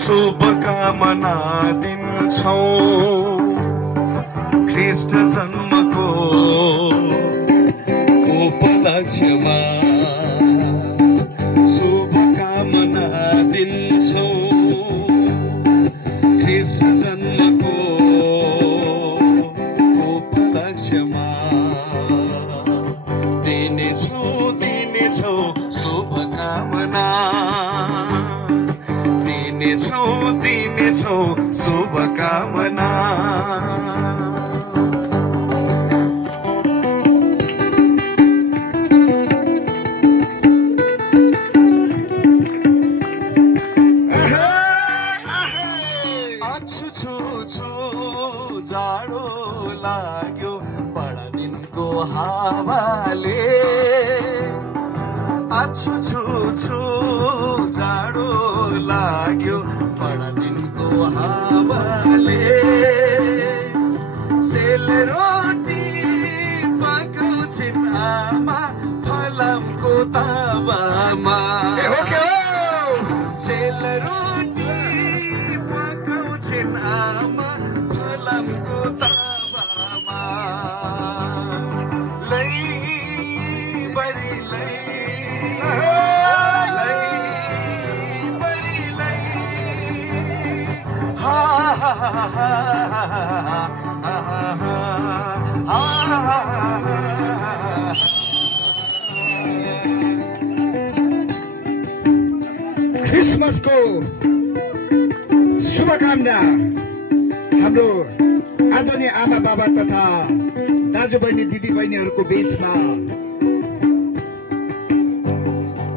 शुभकामना दिन्छौं ख्रीष्ट जन्मको उपलक्ष्यमा शुभकामना दिन्छौं ख्रीष्ट जन्मको उपलक्ष्यमा दिनेछौं शुभकामना दिनेछौं शुभकामना जाडो लाग्यो बडा दिनको हावाले छु जाडो लाग्यो बडा दिनको हावाले सेलरोटी पकाउँछिन् आमा फलामको तावामा सेलरोटी पकाउँछिन् आमा फलामको तावामा क्रिसमसको शुभकामना हाम्रो आदरणीय आमा बाबा तथा दाजुबहिनी दिदीबहिनीहरूको बीचमा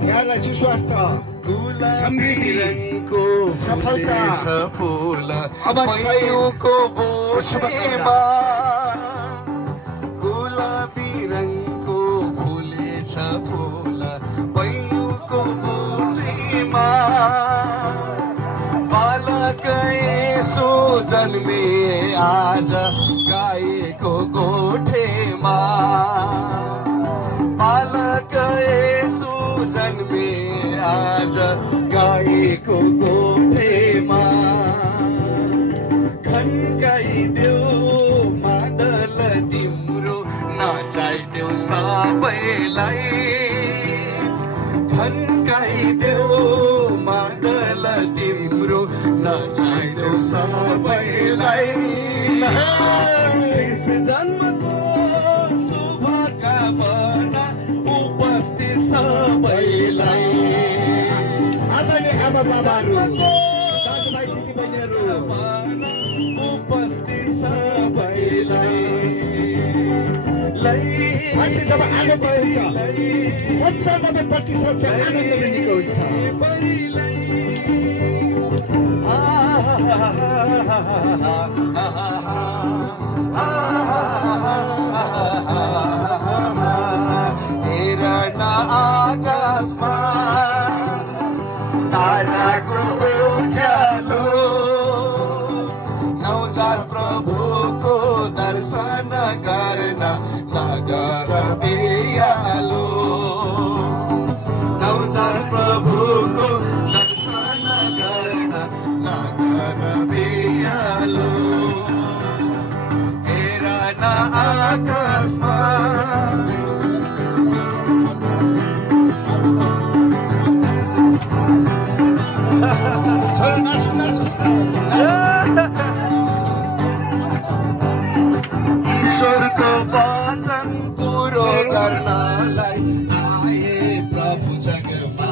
यहाँलाई सुस्वास्थ्य समृद्धि सफलता पयौको बोसोमा गुलाबी रङको फुलेछ फुल पयौको बोसोमा बालक यसो जन्मे आज गाईको गोठेमा बालक यसो जन्मे आज गाईको गोठेमा खन्काइदेऊ मादल तिम्रो नचाइदेऊ सबैलाई खन्काइदेऊ मादल तिम्रो नचाइदेऊ सबैलाई जन्मको शुभकामना उपस्थित सबैलाई आदरणीय आमा बाबाहरू दाजुभाइ दिदीबहिनीहरू उपस्थित सबैलाई मान्छे जब आनन्द हुन्छ 95% चाहिँ आनन्दले निको हुन्छ आकाशमा ताराको उज्यालो नवजात प्रभुको दर्शन गर्न नगर बियालो नवजात प्रभुको दर्शन गर्न नगर बियालो हेर न आकाशमा ईश्वरको वचन पुरो गर्नलाई आए प्रभु जगमा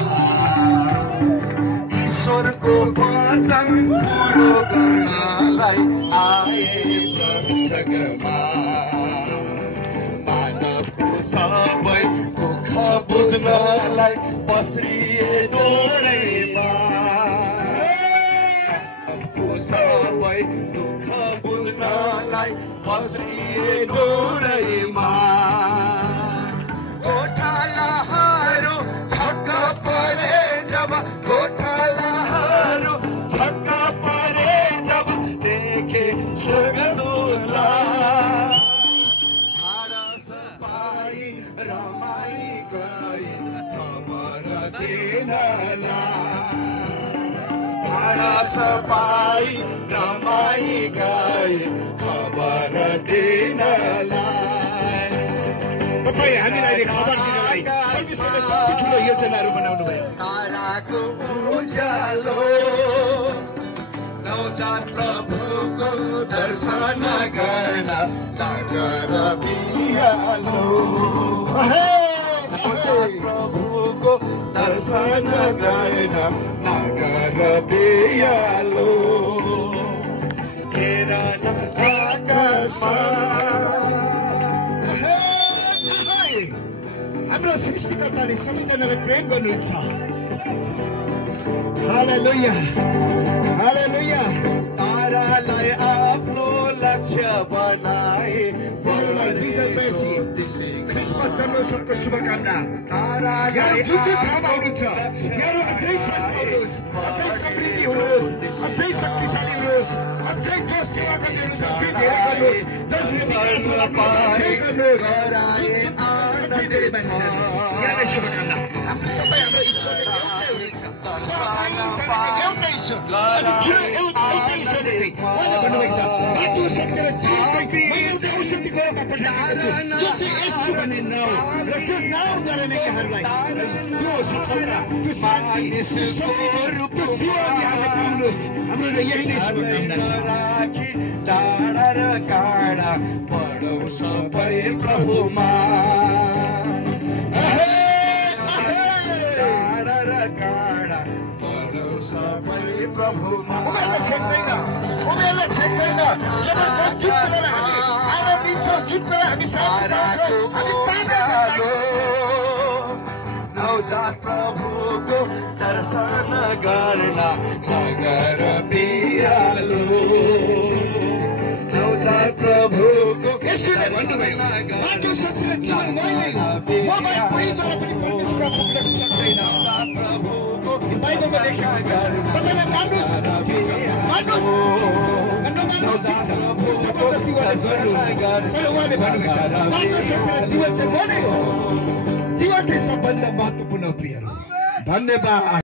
ईश्वरको वचन पुरो गर्नलाई आए प्रभु जगमा मानवको सबै दुःख बुझ्नलाई पस्रिए डोरैमा सबै दुःख बुझ्नलाई पस्रिए डोरैमा गोठालाहरू छक्क परे जब गोठालाहरू डाँडा सफाई रमाई गए खबर दिनलाई। तपाईँ हामीलाई खबर दिनलाई परमेश्वरले कति ठुलो योजनाहरू बनाउनु भयो। ताराको उज्यालो नवजात प्रभुको दर्शन गर्न नगर बिहालो। प्रभुको दर्शन गर्न नगर बिहालो। हेर न आकाशमा हाम्रो सृष्टिकर्ताले सबैजनालाई प्रेम गर्नुहुन्छ। हालेलुया हालेलुया। तारालाई आफ्नो लक्ष्य बनाए क्रिसमस जन्मोत्सवको शुभकामना। तारालाई जुन जुन ठाउँमा हुनुहुन्छ यहाँहरू अझै स्वस्थ हुनुहोस्, अझै समृद्धि हुनुहोस्, अझै शक्तिशाली हुनुहोस्, अझै जो सेवा गर्दै हुनुहुन्छ अझै धेरै गर्नुहोस्, जसले विकासमा अझै गर्नुहोस्, अझै धेरै मानिनुहोस्। यहाँलाई शुभकामना। तपाईँ हाम्रो ईश्वरले एउटै ईश्वर अनि ठुलो एउटै ईश्वरले उहाँले भन्नुभएको छ बाटो सत्य र जीवन मैले औषधिको रूपमा पठाएको छु जो चाहिँ येशू भन्ने नाउँ र त्यो नाउँद्वारा नै यहाँहरूलाई त्यो सफलता त्यो शान्ति त्यो समृद्धि त्यो जीवन यहाँले पाउनुहोस्। हाम्रो यही नै शुभकामना छ। टाढा र काँडा पढौँ सबै प्रभुमा। टाढा र काँडा पढौँ सबै प्रभुमा। उनीहरूलाई छेक्दैन, उनीहरूलाई छेक्दैन। जब जुन बेला हामी आनन्द दिन्छौँ, जुन बेला हामी शान्ति पाउँछौँ, हामी पाउँछौँ। नवजात प्रभुको दर्शन गर्न नगर बिहालो। नवजात प्रभुको यसैले भन्नुभयो बाटो सत्य र जीवन मै नै हो, मबाट कोहीद्वारा पनि परमेश्वरमा पुग्न सक्दैन। प्रभुको बाइबलमा लेखेको छ। तपाईँलाई मान्नुहोस् मान्नुहोस् नमान्नुहोस् ठिक छ, जबरजस्ती उहाँले गर्नु, तर उहाँले भन्नुभएको छ बाटो सत्य र जीवन चाहिँ म नै हो। जीवन चाहिँ सबभन्दा महत्त्वपूर्ण प्रियहरू। धन्यवाद।